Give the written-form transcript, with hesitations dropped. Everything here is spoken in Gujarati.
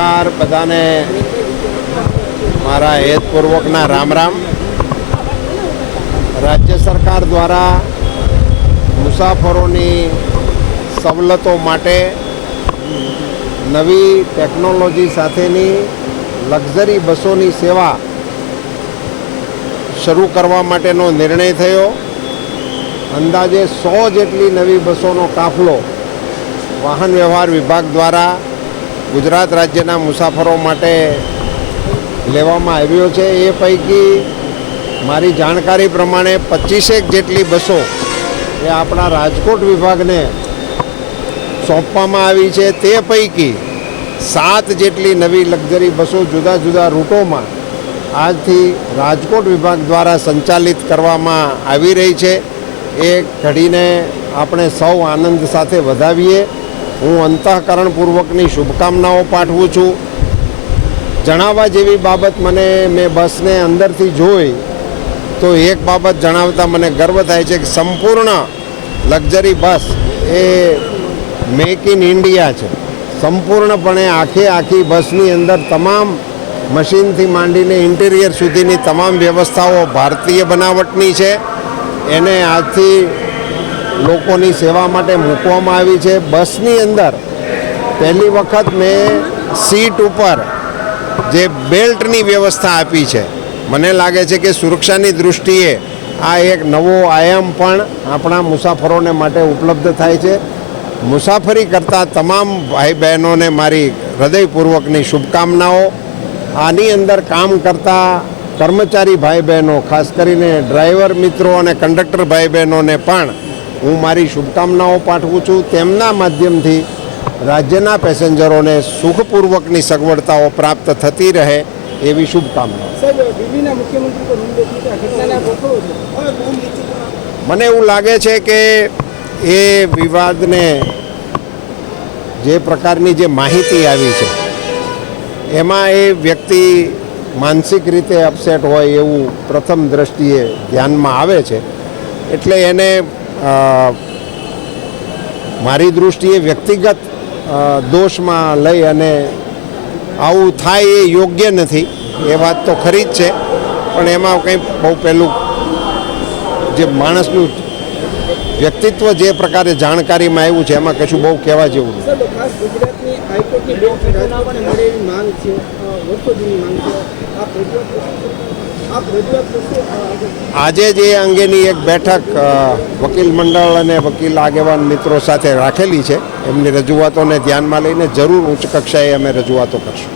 નમસ્કાર બધાને મારા હેતપૂર્વકના રામ રામ। રાજ્ય સરકાર દ્વારા મુસાફરોની સવલતો માટે નવી ટેકનોલોજી સાથેની લક્ઝરી બસોની સેવા શરૂ કરવા માટેનો નિર્ણય થયો। અંદાજે 100 જેટલી નવી બસોનો કાફલો વાહન વ્યવહાર વિભાગ દ્વારા ગુજરાત રાજ્યના મુસાફરો માટે લેવામાં આવ્યો છે। એ પૈકી મારી જાણકારી પ્રમાણે 25 જેટલી બસો એ આપણા રાજકોટ વિભાગને સોંપવામાં આવી છે। તે પૈકી 7 જેટલી નવી લક્ઝરી બસો જુદા જુદા રૂટોમાં આજથી રાજકોટ વિભાગ દ્વારા સંચાલિત કરવામાં આવી રહી છે। એ ઘડીને આપણે સૌ આનંદ સાથે વધાવીએ। હું અંતઃકરણપૂર્વકની શુભકામનાઓ પાઠવું છું। જણાવવા જેવી બાબત મેં બસને અંદરથી જોઈ તો એક બાબત જણાવતા મને ગર્વ થાય છે કે સંપૂર્ણ luxury bus A make in India છે। સંપૂર્ણપણે આખી બસની અંદર તમામ મશીનથી માંડીને ઇન્ટિરિયર સુધીની તમામ વ્યવસ્થાઓ ભારતીય બનાવટની છે। એને આજથી લોકોની સેવા માટે મૂકવામાં આવી છે। બસની અંદર પહેલી વખત મેં સીટ ઉપર જે બેલ્ટની વ્યવસ્થા આપી છે। મને લાગે છે કે સુરક્ષાની દૃષ્ટિએ આ એક નવો આયામ પણ આપણા મુસાફરોને માટે ઉપલબ્ધ થાય છે। મુસાફરી કરતા તમામ ભાઈ બહેનોને મારી હૃદયપૂર્વકની શુભકામનાઓ। આની અંદર કામ કરતા કર્મચારી ભાઈ બહેનો, ખાસ કરીને ડ્રાઈવર મિત્રો અને કંડક્ટર ભાઈ બહેનોને પણ હું મારી શુભકામનાઓ પાઠવું છું। તેમના માધ્યમથી રાજ્યના પેસેન્જરોને સુખપૂર્વકની સગવડતાઓ પ્રાપ્ત થતી રહે એવી શુભકામનાઓ। મને એવું લાગે છે કે એ વિવાદને જે પ્રકારની જે માહિતી આવી છે એમાં એ વ્યક્તિ માનસિક રીતે અપસેટ હોય એવું પ્રથમ દ્રષ્ટિએ ધ્યાનમાં આવે છે। એટલે એને મારી દૃષ્ટિએ વ્યક્તિગત દોષમાં લઈ અને આવું થાય એ યોગ્ય નથી। એ વાત તો ખરી જ છે, પણ એમાં કંઈ બહુ પહેલું જે માણસનું વ્યક્તિત્વ જે પ્રકારે જાણકારીમાં આવ્યું છે એમાં કશું બહુ કહેવા જેવું નથી। આજે જ એ અંગેની એક બેઠક વકીલ મંડળ અને વકીલ આગેવાન મિત્રો સાથે રાખેલી છે। એમની રજૂઆતોને ધ્યાનમાં લઈને જરૂર ઉચ્ચ કક્ષાએ અમે રજૂઆતો કરશું।